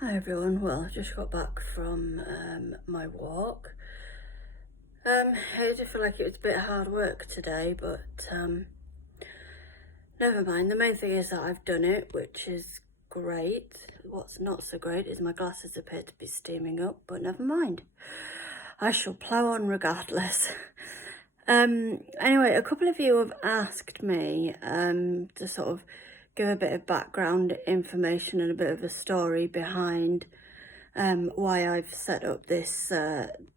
Hi everyone, well I just got back from my walk. I did feel like it was a bit hard work today, but never mind. The main thing is that I've done it, which is great. What's not so great is my glasses appear to be steaming up, but never mind. I shall plough on regardless. Anyway, a couple of you have asked me to sort of give a bit of background information and a bit of a story behind why I've set up this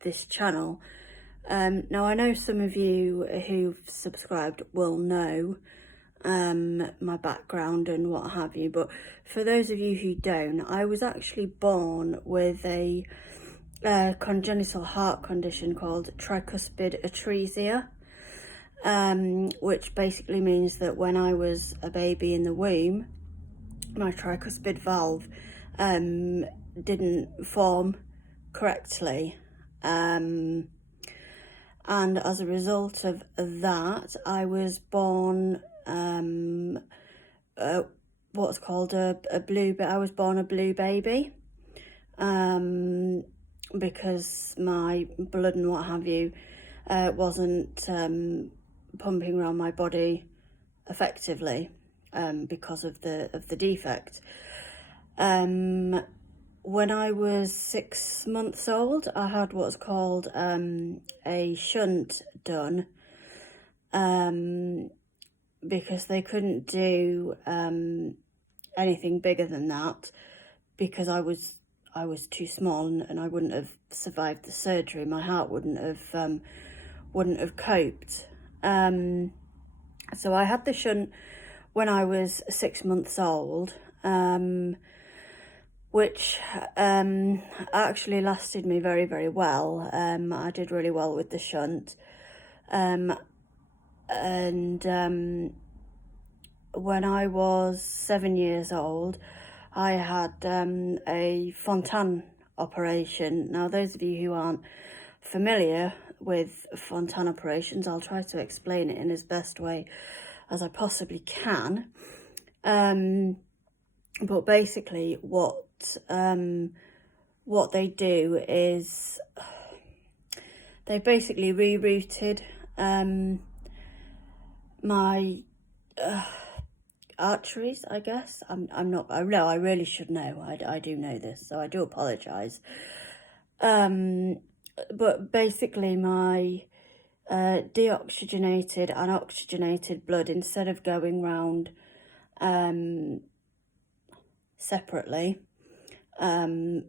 this channel. Now I know some of you who've subscribed will know my background and what have you, but for those of you who don't, I was actually born with a congenital heart condition called tricuspid atresia, which basically means that when I was a baby in the womb, my tricuspid valve didn't form correctly, and as a result of that I was born what's called a blue baby, because my blood and what have you wasn't pumping around my body effectively, because of the defect. When I was 6 months old, I had what's called a shunt done, because they couldn't do anything bigger than that, because I was too small and I wouldn't have survived the surgery. My heart wouldn't have coped. So I had the shunt when I was 6 months old, which actually lasted me very, very well. I did really well with the shunt. And when I was 7 years old, I had a Fontan operation. Now, those of you who aren't familiar with Fontan operations, I'll try to explain it in as best way as I possibly can. But basically what they do is they basically rerouted my arteries, I guess. No, I really should know. I do know this, so I do apologise. But basically my deoxygenated and oxygenated blood, instead of going round separately,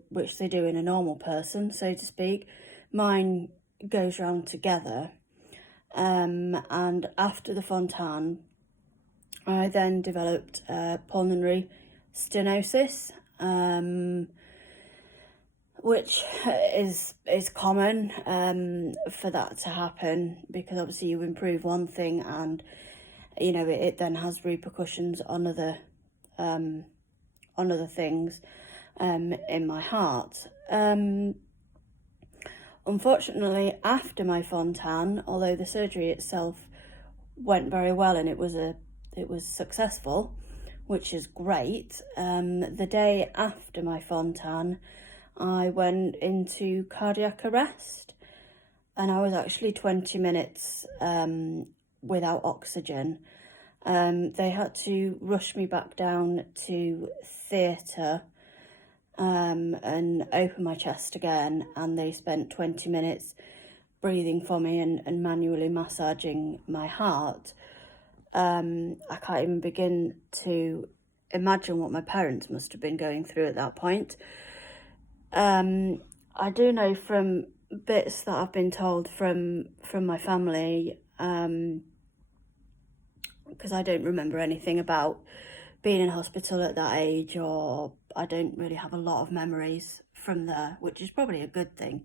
which they do in a normal person, so to speak, mine goes round together. And after the Fontan, I then developed pulmonary stenosis, which is common for that to happen, because obviously you improve one thing and you know it then has repercussions on other things in my heart. Unfortunately, after my Fontan, although the surgery itself went very well and it was successful, which is great, the day after my Fontan, I went into cardiac arrest, and I was actually 20 minutes without oxygen. They had to rush me back down to theatre and open my chest again, and they spent 20 minutes breathing for me and manually massaging my heart. I can't even begin to imagine what my parents must have been going through at that point. I do know from bits that I've been told from my family, because I don't remember anything about being in hospital at that age, or I don't really have a lot of memories from there, which is probably a good thing.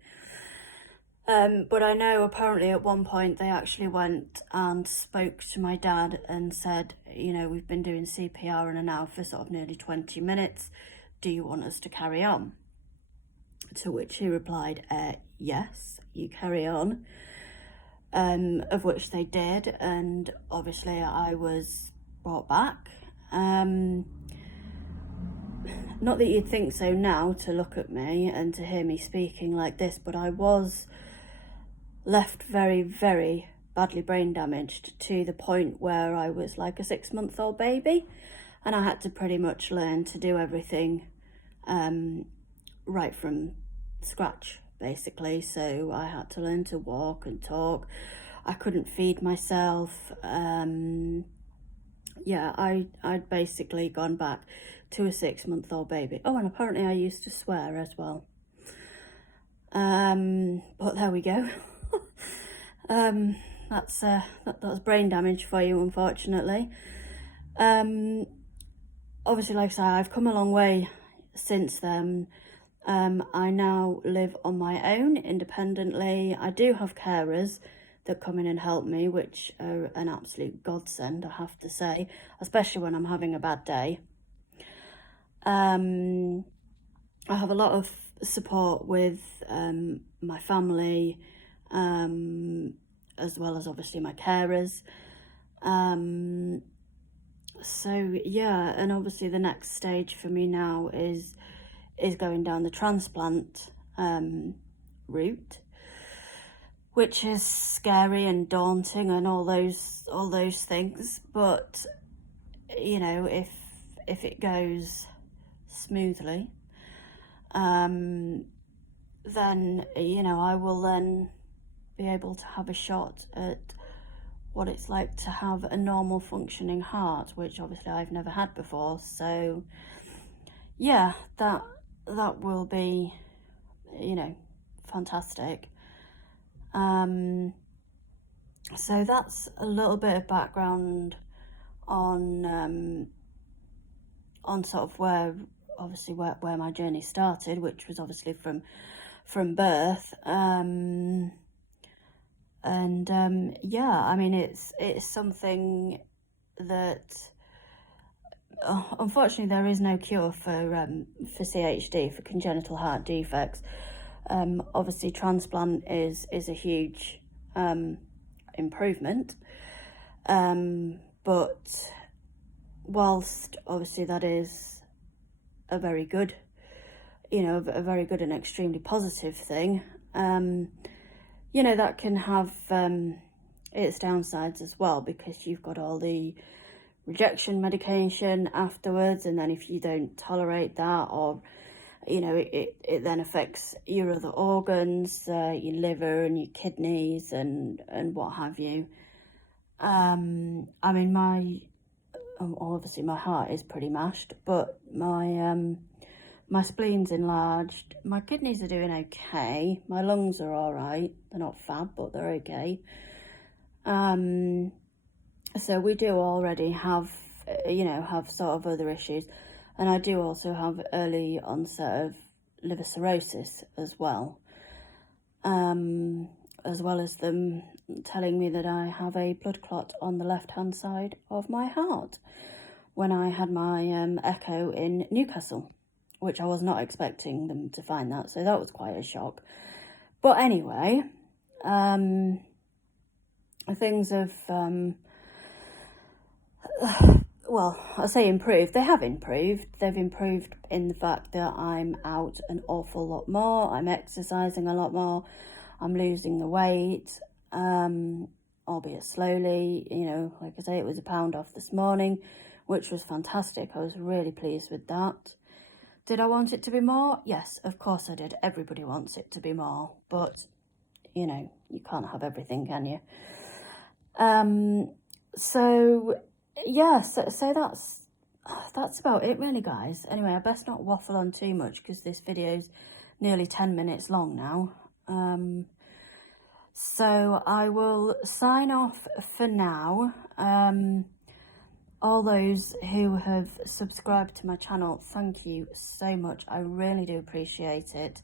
But I know apparently at one point they actually went and spoke to my dad and said, you know, we've been doing CPR in and out for sort of nearly 20 minutes. Do you want us to carry on? To which he replied, yes, you carry on. Of which they did, and obviously I was brought back. not that you'd think so now to look at me and to hear me speaking like this, but I was left very, very badly brain damaged to the point where I was like a 6-month-old baby, and I had to pretty much learn to do everything right from scratch, basically. So I had to learn to walk and talk. I couldn't feed myself. Yeah, I'd basically gone back to a 6-month-old baby. Oh, and apparently I used to swear as well. But there we go. That's brain damage for you, unfortunately. Obviously, like I say, I've come a long way since then. I now live on my own independently. I do have carers that come in and help me, which are an absolute godsend, I have to say, especially when I'm having a bad day. I have a lot of support with my family, as well as obviously my carers. So yeah, and obviously the next stage for me now is going down the transplant route, which is scary and daunting and all those things. But you know, if it goes smoothly, then you know, I will then be able to have a shot at what it's like to have a normal functioning heart, which obviously I've never had before. So yeah, that will be, you know, fantastic. So that's a little bit of background on sort of where my journey started, which was obviously from birth. Yeah, I mean, it's something that unfortunately there is no cure for CHD, for congenital heart defects. Obviously transplant is a huge improvement, but whilst obviously that is a very good, you know, a very good and extremely positive thing, you know, that can have its downsides as well, because you've got all the rejection medication afterwards, and then if you don't tolerate that, or you know, it then affects your other organs, your liver and your kidneys and what have you. I mean, obviously my heart is pretty mashed, but my spleen's enlarged. My kidneys are doing okay. My lungs are all right. They're not fab, but they're okay. So we do already have, you know, have sort of other issues. And I do also have early onset of liver cirrhosis as well. As well as them telling me that I have a blood clot on the left-hand side of my heart when I had my echo in Newcastle, which I was not expecting them to find that. So that was quite a shock. But anyway, things have, well, I say improved. They have improved. They've improved in the fact that I'm out an awful lot more. I'm exercising a lot more. I'm losing the weight, albeit slowly. You know, like I say, it was £1 pound off this morning, which was fantastic. I was really pleased with that. Did I want it to be more? Yes, of course I did. Everybody wants it to be more, but you know, you can't have everything, can you? So yeah, so that's about it really, guys. Anyway, I best not waffle on too much because this video's nearly 10 minutes long now. So I will sign off for now. All those who have subscribed to my channel, thank you so much. I really do appreciate it.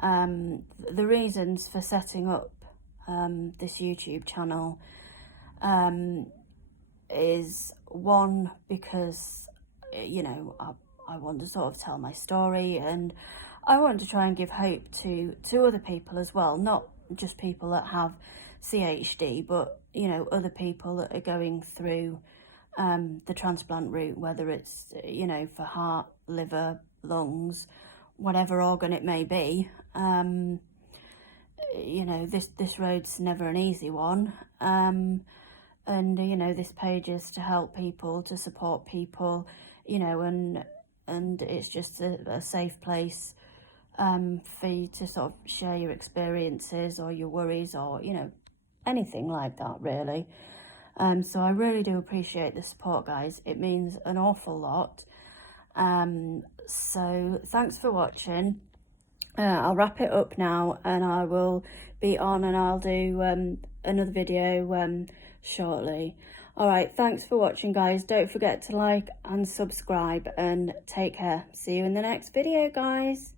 The reasons for setting up this YouTube channel is one, because you know, I want to sort of tell my story, and I want to try and give hope to other people as well, not just people that have CHD, but you know, other people that are going through the transplant route, whether it's, you know, for heart, liver, lungs, whatever organ it may be. You know, this road's never an easy one. And, you know, this page is to help people, to support people, you know, and it's just a safe place for you to sort of share your experiences or your worries or, you know, anything like that, really. So I really do appreciate the support, guys. It means an awful lot. So thanks for watching. I'll wrap it up now, and I will be on and I'll do another video shortly. All right, thanks for watching, guys. Don't forget to like and subscribe, and take care. See you in the next video, guys.